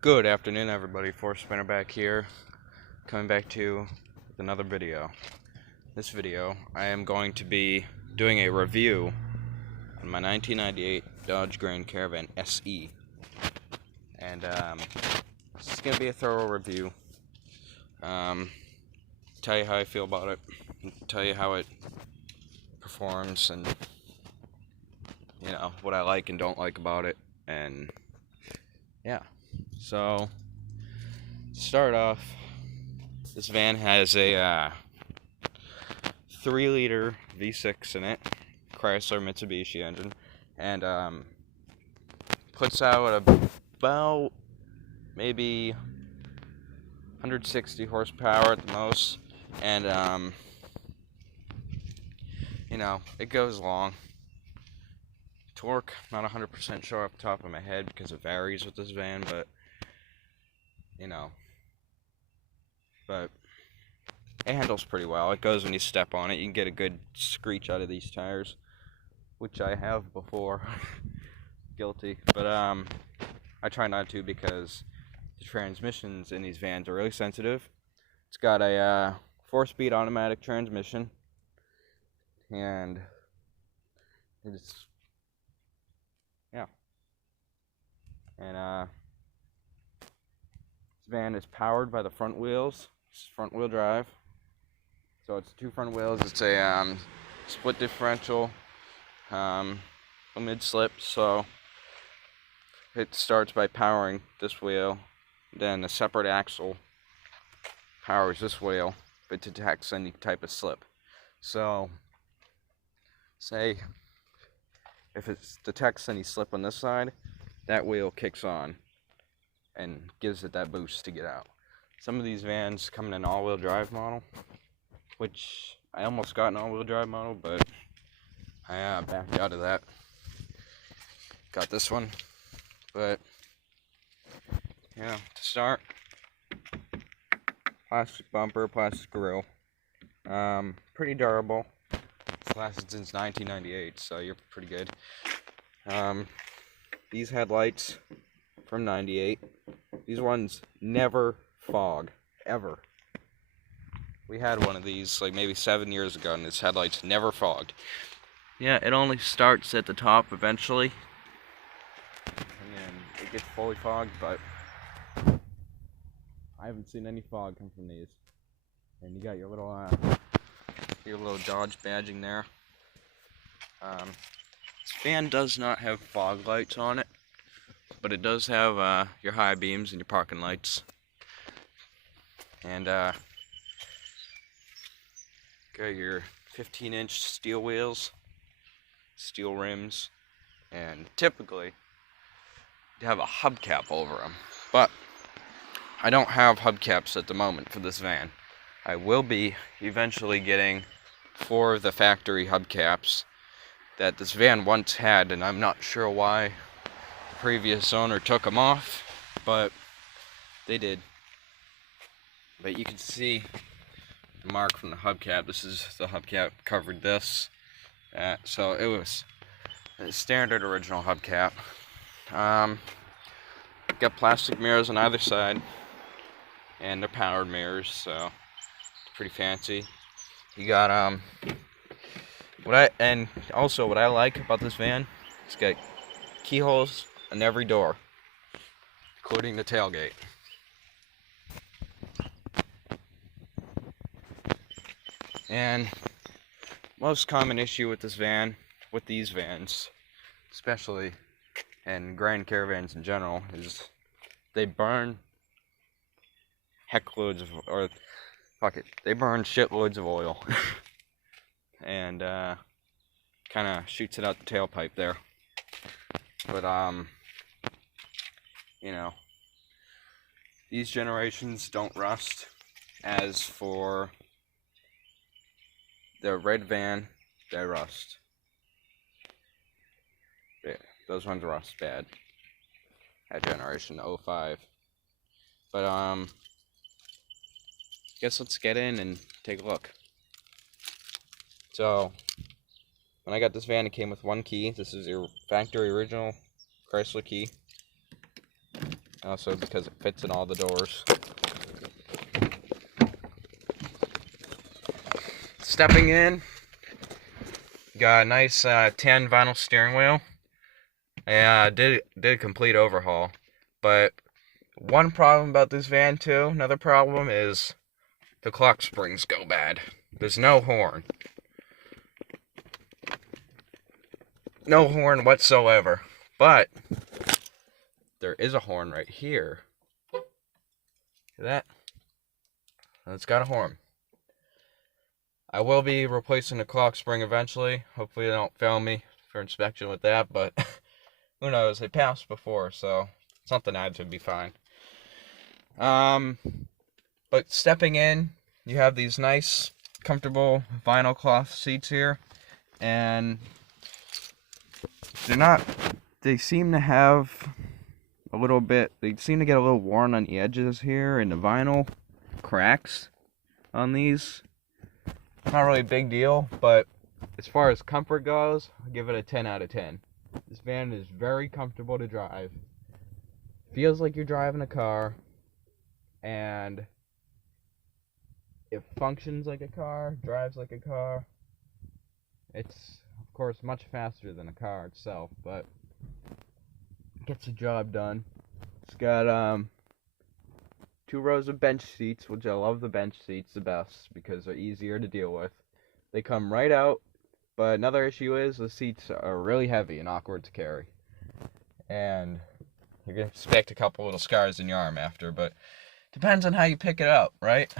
Good afternoon, everybody. Force Spinner back here, coming back to you with another video. This video, I am going to be doing a review on my 1998 Dodge Grand Caravan SE, and this is going to be a thorough review. Tell you how I feel about it, tell you how it performs, and you know what I like and don't like about it, and yeah. So, to start off, this van has a 3-liter V6 in it, Chrysler Mitsubishi engine, and puts out about maybe 160 horsepower at the most, and you know, it goes long. Torque, not 100% sure off the top of my head because it varies with this van, but you know, but it handles pretty well. It goes when you step on it. You can get a good screech out of these tires, which I have before. Guilty, but I try not to because the transmissions in these vans are really sensitive. It's got a 4-speed automatic transmission, and it's this van is powered by the front wheels. It's front-wheel drive, so it's 2 front wheels. It's a split differential, a mid-slip, so it starts by powering this wheel, then a separate axle powers this wheel if it detects any type of slip. So say if it detects any slip on this side, that wheel kicks on and gives it that boost to get out. Some of these vans come in an all-wheel drive model, which I almost got an all-wheel drive model, but I backed out of that. Got this one, but yeah, to start, plastic bumper, plastic grille, pretty durable. It's lasted since 1998, so you're pretty good. These headlights from 98, these ones never fog, ever. We had one of these like maybe 7 years ago, and its headlights never fogged. Yeah, it only starts at the top eventually, and then it gets fully fogged, but I haven't seen any fog come from these. And you got your little Dodge badging there. This van does not have fog lights on it, but it does have your high beams and your parking lights. And got your 15-inch steel wheels, steel rims, and typically you have a hubcap over them. But I don't have hubcaps at the moment for this van. I will be eventually getting 4 of the factory hubcaps that this van once had, and I'm not sure why the previous owner took them off, but they did. But you can see the mark from the hubcap. This is the hubcap covered this. So it was a standard original hubcap. Got plastic mirrors on either side, and they're powered mirrors, so it's pretty fancy. You got what I like about this van, it's got keyholes on every door, including the tailgate. And most common issue with this van, with these vans, especially, and Grand Caravans in general, is they burn they burn shitloads of oil. And kind of shoots it out the tailpipe there. But you know, these generations don't rust. As for the red van, they rust. Yeah, those ones rust bad. That generation 05. But guess let's get in and take a look. So, when I got this van, it came with 1 key. This is your factory original Chrysler key. Also because it fits in all the doors. Stepping in, got a nice tan vinyl steering wheel. I did a complete overhaul, but one problem about this van too, another problem is the clock springs go bad. There's no horn. No horn whatsoever. But there is a horn right here. See that? It's got a horn. I will be replacing the clock spring eventually. Hopefully they don't fail me for inspection with that, but who knows? They passed before, so something had to be fine. But stepping in, you have these nice, comfortable vinyl cloth seats here, and they seem to have a little bit, they seem to get a little worn on the edges here, and the vinyl cracks on these. Not really a big deal, but as far as comfort goes, I'll give it a 10 out of 10. This van is very comfortable to drive. Feels like you're driving a car, and it functions like a car, drives like a car. It's, of course, much faster than a car itself, but it gets the job done. It's got 2 rows of bench seats, which I love the bench seats the best because they're easier to deal with. They come right out, but another issue is the seats are really heavy and awkward to carry. And you're going to expect a couple little scars in your arm after, but depends on how you pick it up, right?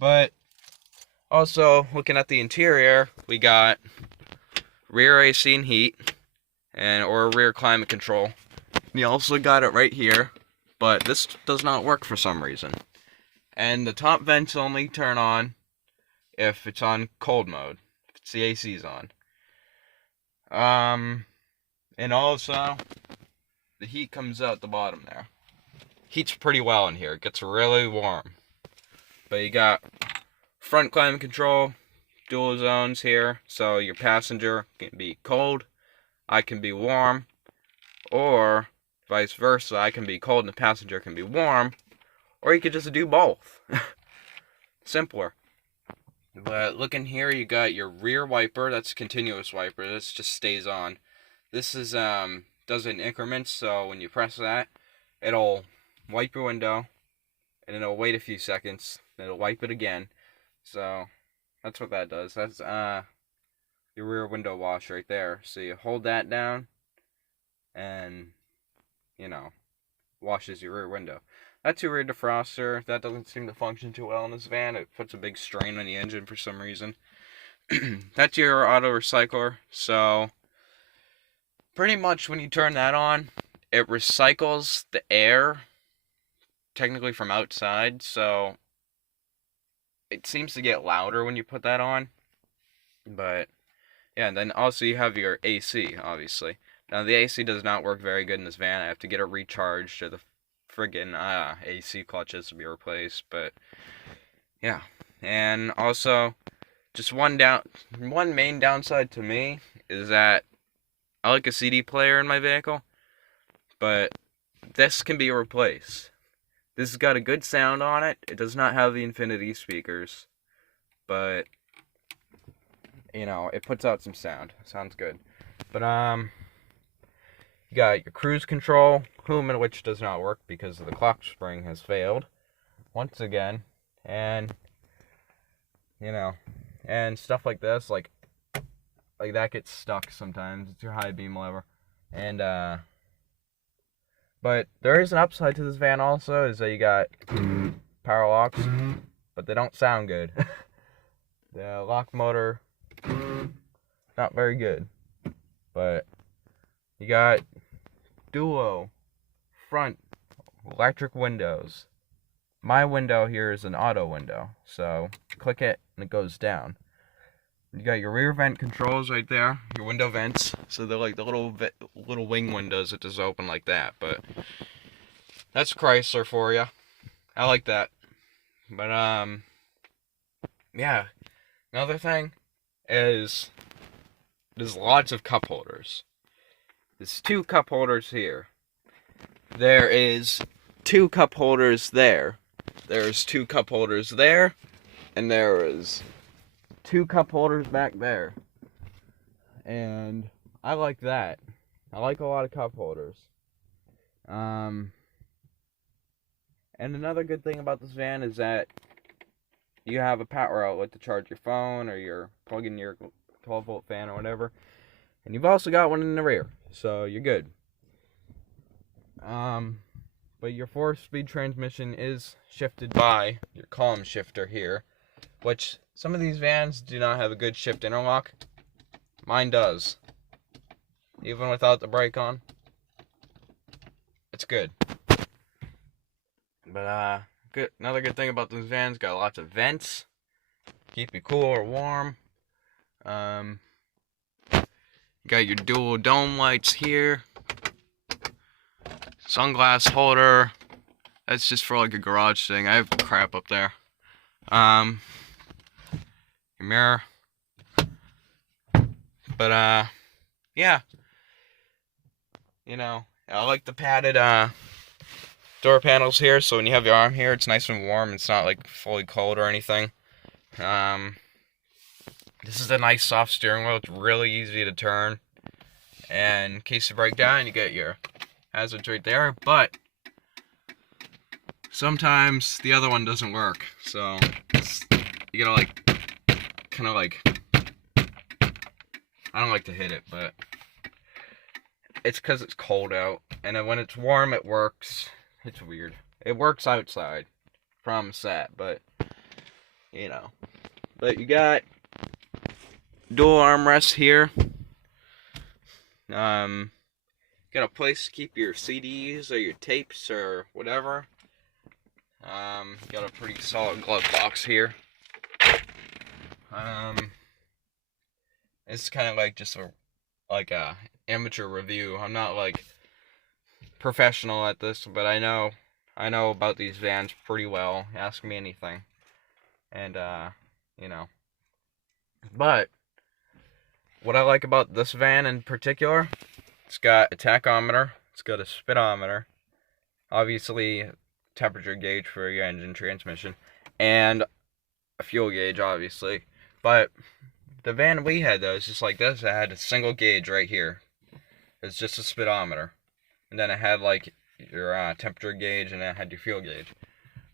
But also, looking at the interior, we got rear AC and heat, or rear climate control. We also got it right here, but this does not work for some reason. And the top vents only turn on if it's on cold mode, if it's the AC's on. And also, the heat comes out the bottom there. Heats pretty well in here, it gets really warm. But you got front climate control, dual zones here, so your passenger can be cold, I can be warm, or vice versa, I can be cold and the passenger can be warm, or you could just do both. Simpler. But looking here, you got your rear wiper, that's continuous wiper, this just stays on. This is does it in increments, so when you press that, it'll wipe your window, and it'll wait a few seconds, then it'll wipe it again. So that's what that does. That's your rear window wash right there. So you hold that down, and washes your rear window. That's your rear defroster. That doesn't seem to function too well in this van. It puts a big strain on the engine for some reason. That's your auto recycler. So pretty much when you turn that on, it recycles the air technically from outside, so it seems to get louder when you put that on. But yeah, and then also you have your AC, obviously. Now the AC does not work very good in this van. I have to get it recharged, or the friggin' AC clutches to be replaced. But yeah, and also just one main downside to me is that I like a CD player in my vehicle, but this can be replaced. This has got a good sound on it. It does not have the infinity speakers, but it puts out some sound. Sounds good. But you got your cruise control, which does not work because the clock spring has failed once again, and and stuff like this, like that gets stuck sometimes. It's your high beam lever, and but there is an upside to this van also, is that you got power locks, but they don't sound good. The lock motor, not very good, but you got duo front electric windows. My window here is an auto window, so click it and it goes down. You got your rear vent controls right there, your window vents. So they're like the little wing windows that just open like that. But that's Chrysler for you. I like that. But yeah. Another thing is there's lots of cup holders. There's 2 cup holders here. there is 2 cup holders there. There's 2 cup holders there, and there is 2 cup holders back there. And I like that. I like a lot of cup holders. And another good thing about this van is that you have a power outlet to charge your phone, or your plug in your 12-volt fan or whatever. And you've also got one in the rear, so you're good. But your 4-speed transmission is shifted by your column shifter here, which some of these vans do not have a good shift interlock. Mine does. Even without the brake on, it's good. But another good thing about these vans, got lots of vents, keep you cool or warm. You got your dual dome lights here, sunglass holder. That's just for like a garage thing. I have crap up there. Your mirror. But yeah. You know, I like the padded door panels here, so when you have your arm here, it's nice and warm. It's not like fully cold or anything. This is a nice soft steering wheel. It's really easy to turn. And in case you break down, you get your hazards right there. But sometimes the other one doesn't work. So you gotta kind of I don't like to hit it, but it's because it's cold out. And then when it's warm, it works. It's weird. It works outside. Promise that, but you know. But you got dual armrests here. Got a place to keep your CDs or your tapes or whatever. Got a pretty solid glove box here. It's kind of like just a amateur review. I'm not like professional at this, but I know about these vans pretty well. Ask me anything. And you know. But what I like about this van in particular, it's got a tachometer, it's got a speedometer, obviously temperature gauge for your engine transmission, and a fuel gauge, obviously. But the van we had, though, is just like this. It had a single gauge right here. It's just a speedometer. And then it had like your temperature gauge, and it had your fuel gauge.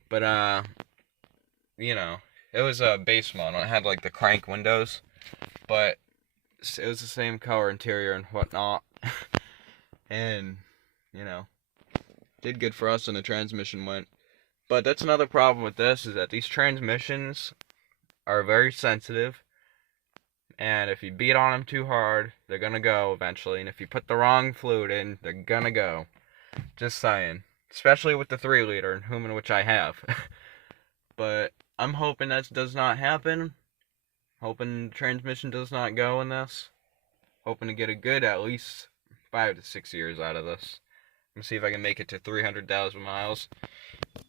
But you know, it was a base model. It had like the crank windows, but it was the same color interior and whatnot. And you know, did good for us, and the transmission went. But that's another problem with this, is that these transmissions are very sensitive, and if you beat on them too hard, they're gonna go eventually. And if you put the wrong fluid in, they're gonna go. Just saying. Especially with the 3-liter, which I have. But I'm hoping that does not happen. Hoping the transmission does not go in this. Hoping to get a good at least 5 to 6 years out of this. I'm gonna see if I can make it to 300,000 miles.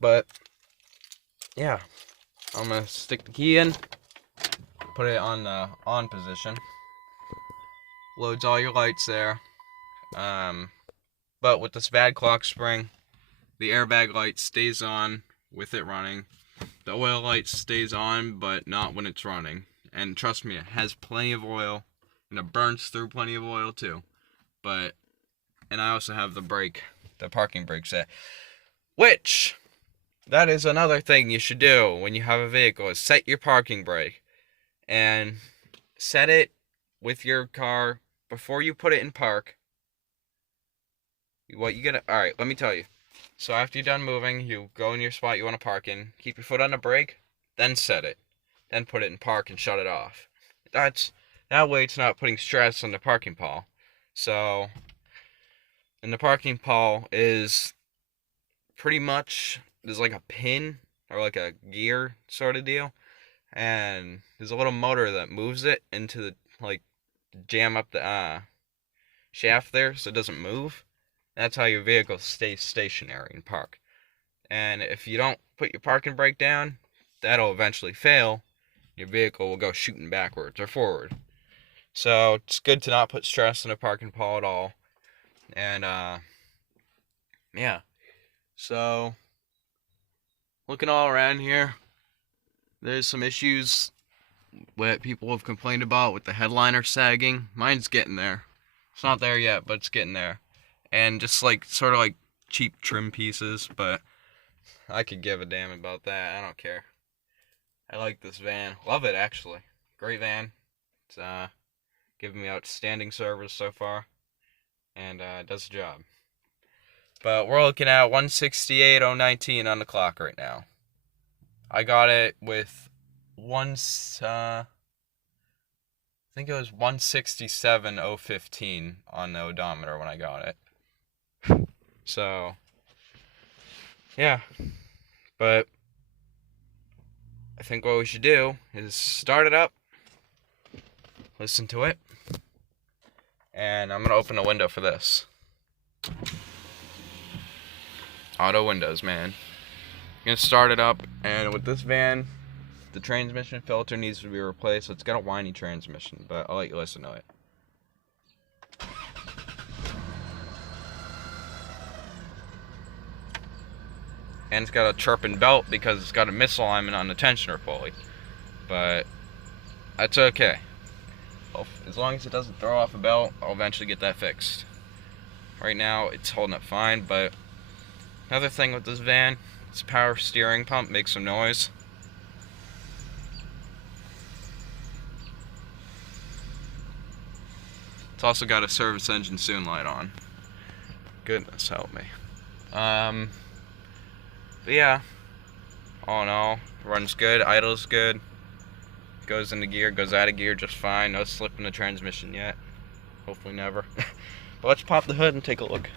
But yeah, I'm gonna stick the key in, put it on the on position. Loads all your lights there. But with this bad clock spring, the airbag light stays on with it running. The oil light stays on, but not when it's running. And trust me, it has plenty of oil, and it burns through plenty of oil too. And I also have the parking brake set. Which, that is another thing you should do when you have a vehicle, is set your parking brake. And set it with your car before you put it in park. Alright, let me tell you. So after you're done moving, you go in your spot you want to park in, keep your foot on the brake, then set it. Then put it in park and shut it off. That way it's not putting stress on the parking pawl. So, and the parking pawl is pretty much, there's like a pin or like a gear sort of deal, and there's a little motor that moves it into the, jam up the shaft there so it doesn't move. That's how your vehicle stays stationary in park. And if you don't put your parking brake down, that'll eventually fail. Your vehicle will go shooting backwards or forward. So it's good to not put stress on the parking pawl at all. And yeah. So, looking all around here, there's some issues what people have complained about with the headliner sagging. Mine's getting there. It's not there yet, but it's getting there. And just like, sort of like cheap trim pieces, but I could give a damn about that. I don't care. I like this van. Love it, actually. Great van. It's giving me outstanding service so far. And does the job. But we're looking at 168,019 on the clock right now. I got it with I think it was 167,015 on the odometer when I got it. So, yeah. But I think what we should do is start it up, listen to it, and I'm going to open a window for this. Auto windows, man. I'm going to start it up, and with this van, the transmission filter needs to be replaced. It's got a whiny transmission, but I'll let you listen to it. And it's got a chirping belt because it's got a misalignment on the tensioner pulley. But that's okay. Well, as long as it doesn't throw off a belt, I'll eventually get that fixed. Right now, it's holding up fine, but another thing with this van, its power steering pump makes some noise. It's also got a service engine soon light on. Goodness help me. But yeah, all in all, runs good, idles good, goes into gear, goes out of gear just fine, no slip in the transmission yet. Hopefully never. But let's pop the hood and take a look.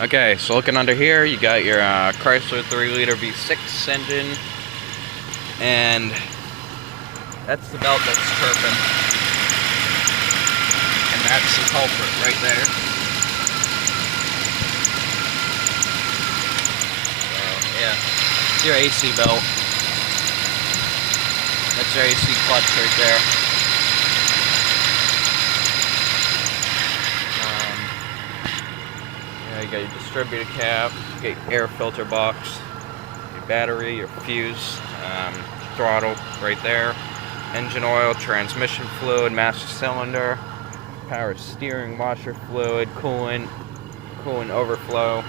Okay, so looking under here, you got your Chrysler 3-liter V6 engine, and that's the belt that's chirping, and that's the culprit right there. So, yeah, it's your AC belt. That's your AC clutch right there. You got your distributor cap, you got your air filter box, your battery, your fuse, throttle right there, engine oil, transmission fluid, master cylinder, power steering washer fluid, coolant overflow.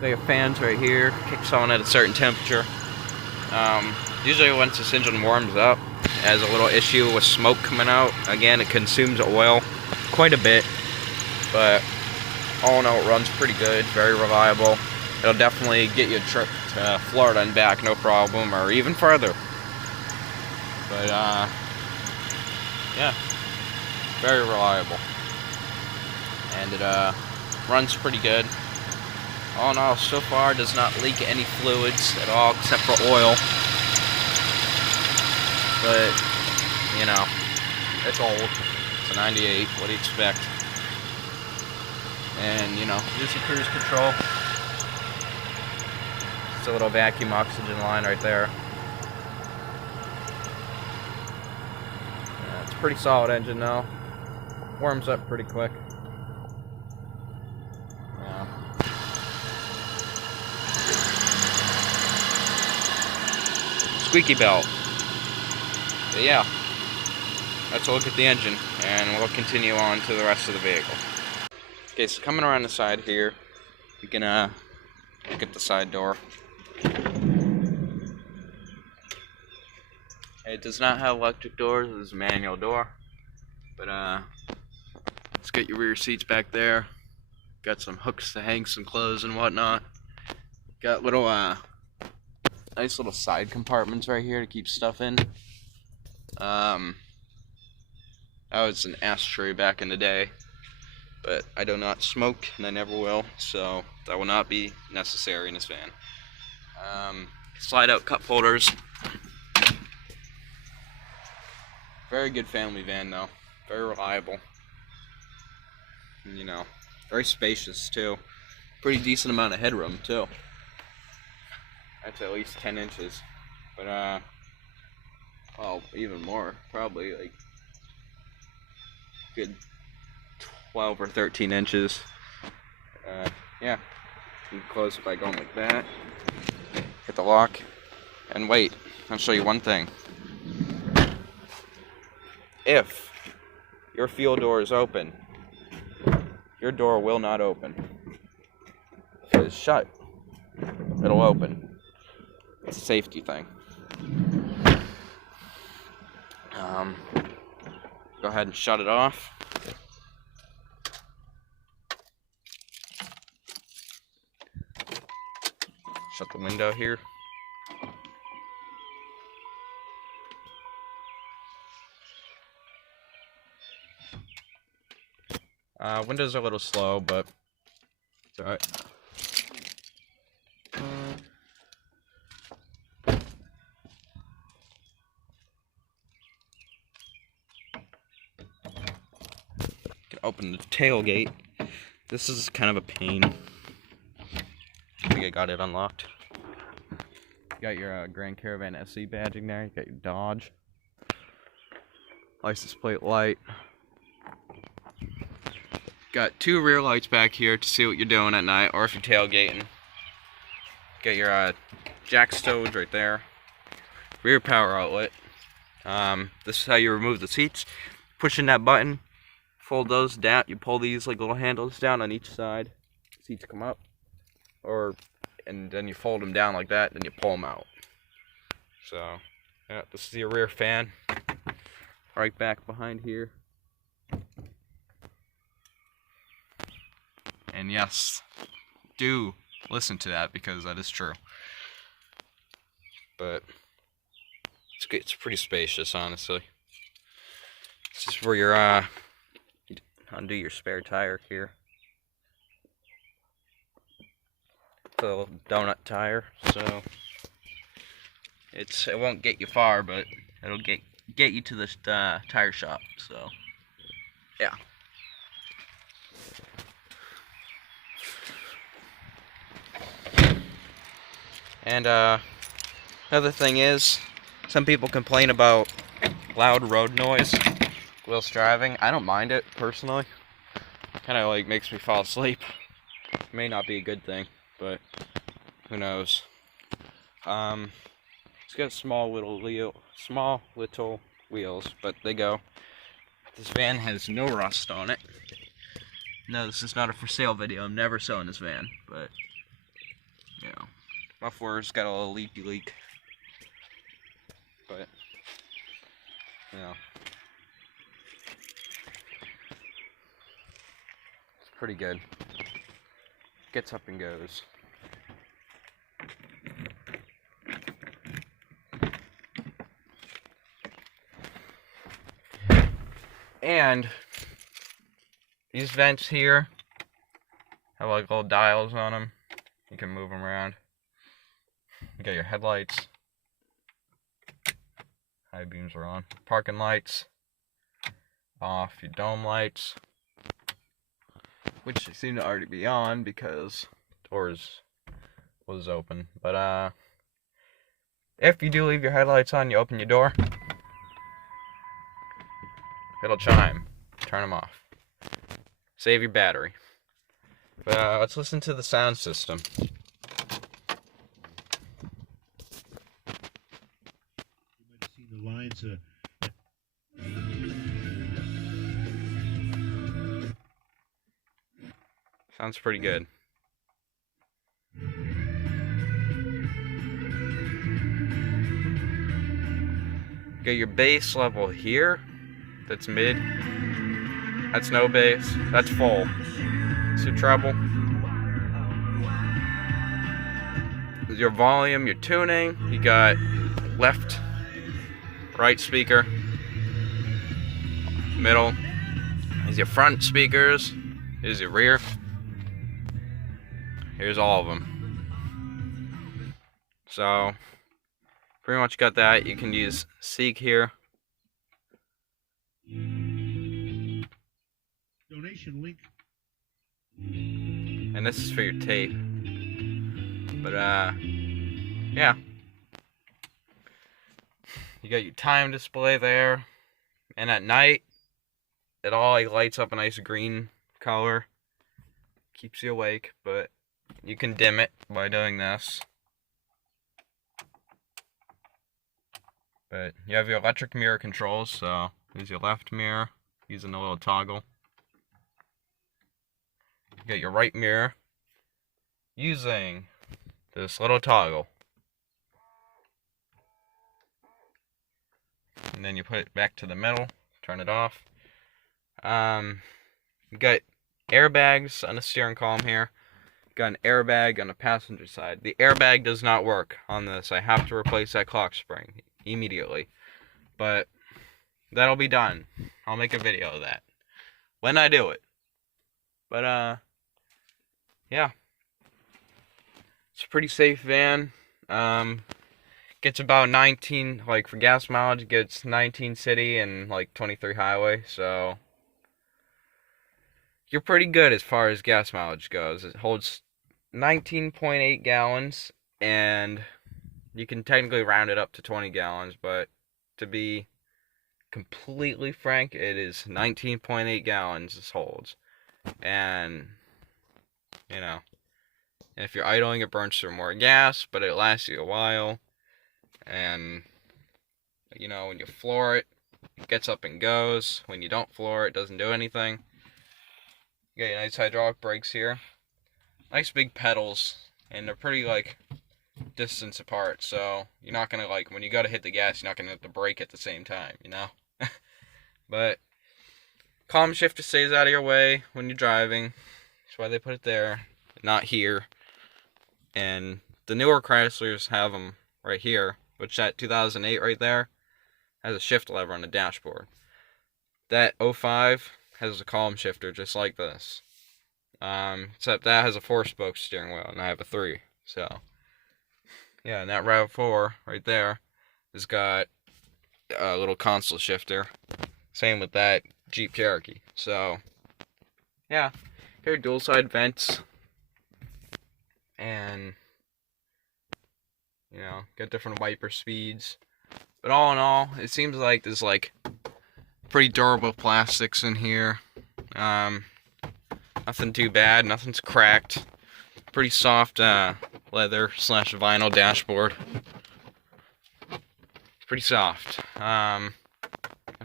Got your fans right here, kicks on at a certain temperature. Usually once this engine warms up, it has a little issue with smoke coming out. Again, it consumes oil quite a bit, but all in all, it runs pretty good, very reliable. It'll definitely get you a trip to Florida and back, no problem, or even further. But, yeah, very reliable. And it runs pretty good. All in all, so far, does not leak any fluids at all, except for oil. But, you know, it's old. It's a 98, what do you expect? And, you know, here's your cruise control. It's a little vacuum oxygen line right there. Yeah, it's a pretty solid engine though. Warms up pretty quick. Yeah. Squeaky belt. But yeah, let's look at the engine and we'll continue on to the rest of the vehicle. Okay, so coming around the side here, you can look at the side door. It does not have electric doors, it is a manual door. But let's get your rear seats back there. Got some hooks to hang some clothes and whatnot. Got little nice little side compartments right here to keep stuff in. That was an ashtray back in the day. But I do not smoke, and I never will, so that will not be necessary in this van. Slide out cup holders. Very good family van though, very reliable. And, you know, very spacious too. Pretty decent amount of headroom too. That's at least 10 inches. But well, even more, probably like good 12 or 13 inches. Yeah, you can close it by going like that. Hit the lock, and wait, I'll show you one thing. If your fuel door is open, your door will not open. If it is shut, it'll open. It's a safety thing. Go ahead and shut it off. Shut the window here. Windows are a little slow, but it's alright. Can open the tailgate. This is kind of a pain. I think I got it unlocked. You got your Grand Caravan SE badging there. You got your Dodge. License plate light. Got two rear lights back here to see what you're doing at night, or if you're tailgating. Got your jack stoves right there. Rear power outlet. This is how you remove the seats. Pushing that button, fold those down. You pull these like little handles down on each side. Seats come up, and then you fold them down like that. Then you pull them out. So, yeah, this is your rear fan. Right back behind here. And yes, do listen to that because that is true. But it's pretty spacious, honestly. This is where your you undo your spare tire here. It's a little donut tire, so it won't get you far, but it'll get you to this tire shop. So yeah. And another thing is, some people complain about loud road noise whilst driving. I don't mind it personally. Kind of like makes me fall asleep. May not be a good thing, but who knows. It's got small little wheels, but they go. This van has no rust on it. No, this is not a for sale video. I'm never selling this van, but you know. Muffler's got a little leak, but you know, it's pretty good. Gets up and goes. And these vents here have like little dials on them. You can move them around. You got your headlights. High beams are on. Parking lights. Off. Your dome lights. Which seem to already be on because doors was open. But if you do leave your headlights on, you open your door, it'll chime. Turn them off. Save your battery. But let's listen to the sound system. Lines, Sounds pretty good. Got your bass level here. That's mid. That's no bass. That's full. So treble. With your volume, your tuning, you got left, right speaker, middle is your front speakers, here's your rear, here's all of them. So pretty much got that. You can use Seek here. donation link. And this is for your tape. But yeah. You got your time display there, and at night it all like lights up a nice green color, keeps you awake, but you can dim it by doing this. But you have your electric mirror controls, so there's your left mirror using the little toggle. You got your right mirror using this little toggle. And then you put it back to the middle, turn it off. You got airbags on the steering column here. Got an airbag on the passenger side. The airbag does not work on this. I have to replace that clock spring immediately. But that'll be done. I'll make a video of that when I do it. But yeah. It's a pretty safe van. Gets about 19, like for gas mileage, gets 19 city and like 23 highway, so you're pretty good as far as gas mileage goes. It holds 19.8 gallons, and you can technically round it up to 20 gallons, but to be completely frank, it is 19.8 gallons this holds. And, you know, if you're idling, it burns through more gas, but it lasts you a while. And, you know, when you floor it, it gets up and goes. When you don't floor it, it doesn't do anything. You got your nice hydraulic brakes here. Nice big pedals, and they're pretty, like, distance apart, so you're not gonna, like, when you gotta hit the gas, you're not gonna hit the brake at the same time, you know? But column shifter stays out of your way when you're driving. That's why they put it there, not here. And the newer Chryslers have them right here, which that 2008 right there has a shift lever on the dashboard. That 05 has a column shifter just like this. Except that has a 4-spoke steering wheel, and I have a 3. So, yeah, and that RAV4 right there has got a little console shifter. Same with that Jeep Cherokee. So, yeah, here are dual side vents. And, you know, got different wiper speeds. But all in all, it seems like there's like pretty durable plastics in here. Nothing too bad, nothing's cracked. Pretty soft leather / vinyl dashboard. It's pretty soft. Got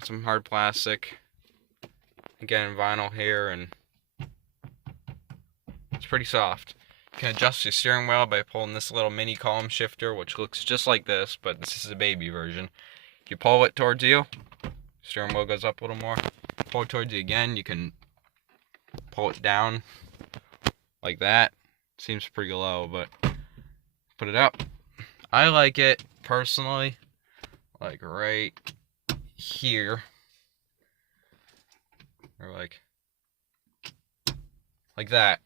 some hard plastic. Again, vinyl here, and it's pretty soft. You can adjust your steering wheel by pulling this little mini column shifter, which looks just like this, but this is a baby version. If you pull it towards you, steering wheel goes up a little more. Pull it towards you again, you can pull it down like that. Seems pretty low, but put it up. I like it personally, like right here, or like that.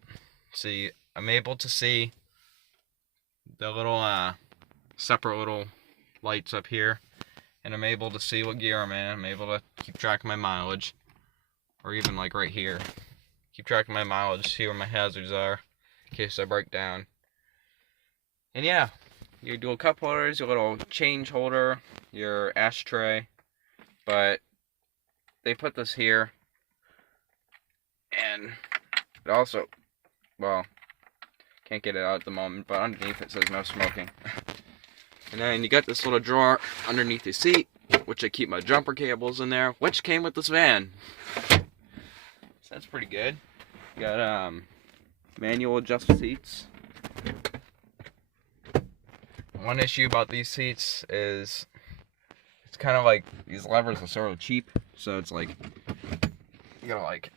See, I'm able to see the little separate little lights up here, and I'm able to see what gear I'm in. I'm able to keep track of my mileage, or even like right here, keep track of my mileage, see where my hazards are in case I break down. And yeah, your dual cup holders, your little change holder, your ashtray, but they put this here, and it also, well, can't get it out at the moment, but underneath it says no smoking. And then you got this little drawer underneath the seat, which I keep my jumper cables in there, which came with this van. So that's pretty good. You got manual adjust seats. One issue about these seats is it's kind of like these levers are sort of cheap, so it's like you gotta like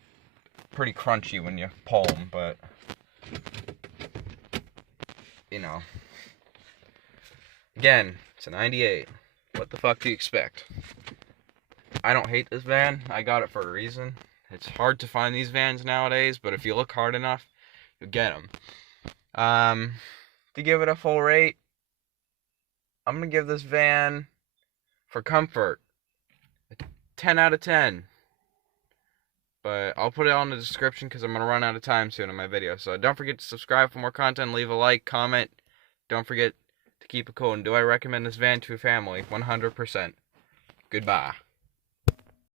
pretty crunchy when you pull them, but you know, again, it's a 98. What the fuck do you expect? I don't hate this van. I got it for a reason. It's hard to find these vans nowadays, but if you look hard enough, you'll get them. To give it a full rate, I'm going to give this van, for comfort, a 10 out of 10. But I'll put it on the description because I'm going to run out of time soon in my video. So don't forget to subscribe for more content, leave a like, comment. Don't forget to keep it cool. And do I recommend this van to a family? 100%. Goodbye.